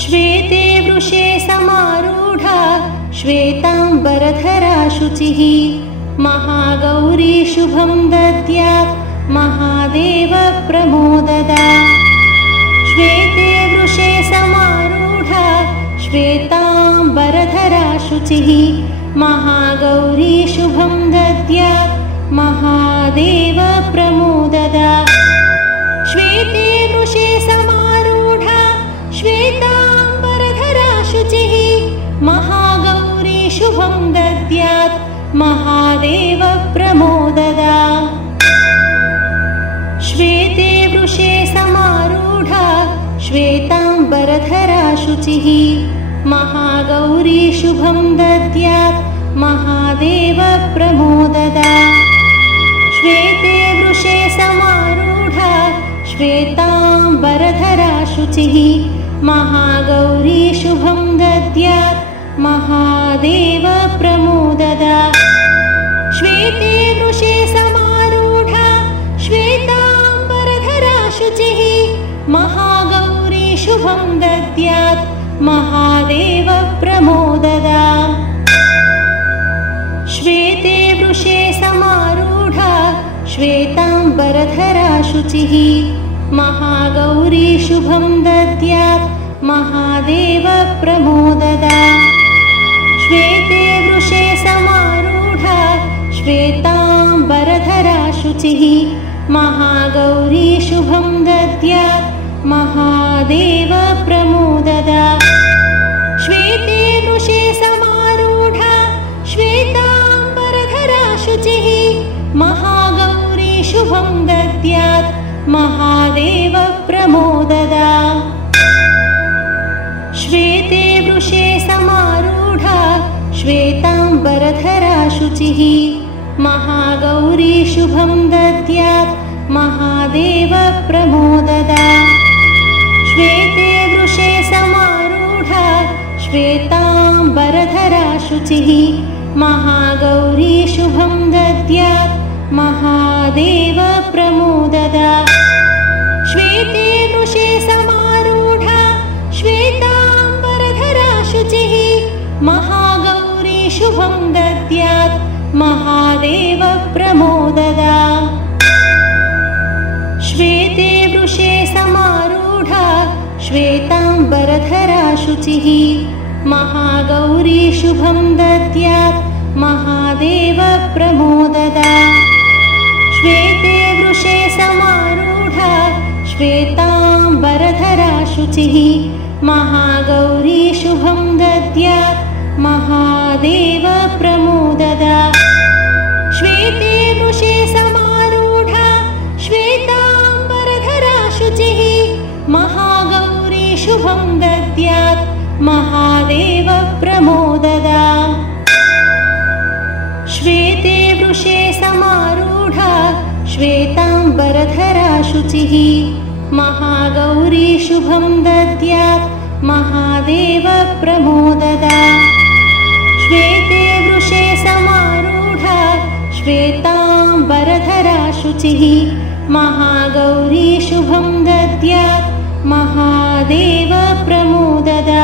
श्वेते वृषे समारूढा श्वेताम्बरधरा शुचिः महागौरी शुभं दद्यात् महादेव प्रमोददा। श्वेते वृषे समारूढा श्वेताम्बरधरा शुचिः महागौरी शुभं दद्यात् महादेव प्रमोददा। श्वेते वृषे समारूढा श्वेताम्बरधरा शुचिः महागौरी शुभं दद्यात् महादेव प्रमोददा। श्वेते वृषे समारूढा श्वेताम्बरधरा शुचिः महागौरी शुभं दद्यात् महादेव प्रमोददा। श्वेते वृषे समारूढा श्वेताम्बरधरा शुचिः महागौरी शुभं दद्यात् महादेव प्रमोददा। श्वेते वृषे समारूढा श्वेताम्बरधरा शुचिः महागौरी शुभं दद्यात् महादेव प्रमोददा। श्वेते वृषे समारूढा श्वेताम्बरधरा शुचिः महागौरी शुभं दद्यात् महादेव प्रमोददा। श्वेते वृषे समारूढा श्वेताम्बरधरा शुचिः महागौरी शुभं दद्यात् महादेव प्रमोददा। श्वेते वृषे समारूढा श्वेताम्बरधरा शुचिः महागौरी शुभं दद्यात् महादेव प्रमोददा। श्वेते वृषे समारूढा श्वेताम्बरधरा शुचिः महागौरी शुभं दद्यात् महादेव प्रमोददा। श्वेते वृषे समारूढा श्वेताम्बरधरा शुचिः महागौरी शुभं दद्यात् महादेव प्रमोददा। श्वेते वृषे समारूढा श्वेताम्बरधरा शुचिः महागौरी शुभं दद्यात् महादेव प्रमोददा। श्वेते वृषे समारूढा श्वेताम्बरधरा शुचिः महागौरी शुभं दद्यात् महादेव प्रमोददा। श्वेते वृषे समारूढा श्वेताम्बरधरा शुचिः महागौरी शुभं दद्यात् महादेव प्रमोददा। श्वेते वृषे समारूढा श्वेताम्बरधरा शुचिः महागौरी शुभं दद्यात् महादेव प्रमोददा। श्वेते वृषे समारूढा श्वेताम्बरधरा शुचिः महागौरी शुभं दद्यात् महादेव प्रमोददा। श्वेते वृषे समारूढा श्वेताम्बरधरा शुचिः महागौरी शुभं दद्यात् महादेव प्रमोददा।